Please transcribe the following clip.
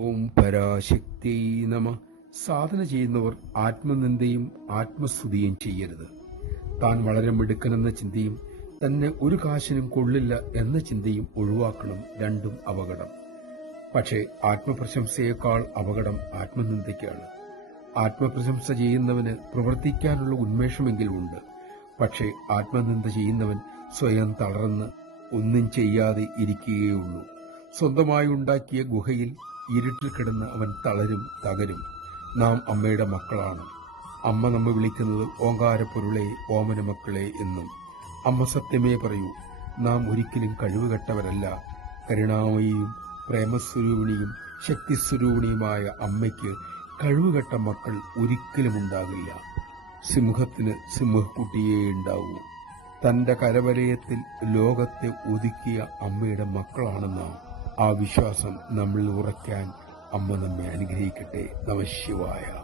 ഓം പരാശക്തി നമ. സാധന ചെയ്യുന്നവർ ആത്മനിന്ദയും ആത്മസ്തുതിയും ചെയ്യരുത്. താൻ വളരെ മിടുക്കനെന്ന ചിന്തയും തന്നെ ഒരു കാശിനും കൊള്ളില്ല എന്ന ചിന്തയും ഒഴിവാക്കണം. രണ്ടും അപകടം. പക്ഷേ ആത്മപ്രശംസയേക്കാൾ അപകടം ആത്മനിന്ദയ്ക്കാണ്. ആത്മപ്രശംസ ചെയ്യുന്നവന് പ്രവർത്തിക്കാനുള്ള ഉന്മേഷമെങ്കിലും ഉണ്ട്. പക്ഷേ ആത്മനിന്ദ ചെയ്യുന്നവൻ സ്വയം തളർന്ന് ഒന്നും ചെയ്യാതെ ഇരിക്കുകയുള്ളൂ. സ്വന്തമായി ഉണ്ടാക്കിയ ഗുഹയിൽ ഇരുട്ടിൽ കിടന്ന് അവൻ തളരും, തകരും. നാം അമ്മയുടെ മക്കളാണ്. അമ്മ നമ്മെ വിളിക്കുന്നത് ഓങ്കാരപ്പൊരുളെ, ഓമന മക്കളെ എന്നും. അമ്മ സത്യമേ പറയൂ. നാം ഒരിക്കലും കഴിവുകെട്ടവരല്ല. കരുണാമയിയും പ്രേമസ്വരൂപിണിയും ശക്തിസ്വരൂപിണിയുമായ അമ്മയ്ക്ക് കഴിവുകെട്ട മക്കൾ ഒരിക്കലും ഉണ്ടാകില്ല. സിംഹത്തിന് സിംഹക്കുട്ടിയേ ഉണ്ടാവൂ. തന്റെ കരവലയത്തിൽ ലോകത്തെ ഒതുക്കിയ അമ്മയുടെ മക്കളാണെന്ന ആ വിശ്വാസം നമ്മളിൽ ഉറയ്ക്കാൻ അമ്മ നമ്മെ അനുഗ്രഹിക്കട്ടെ. നമഃ ശിവായ.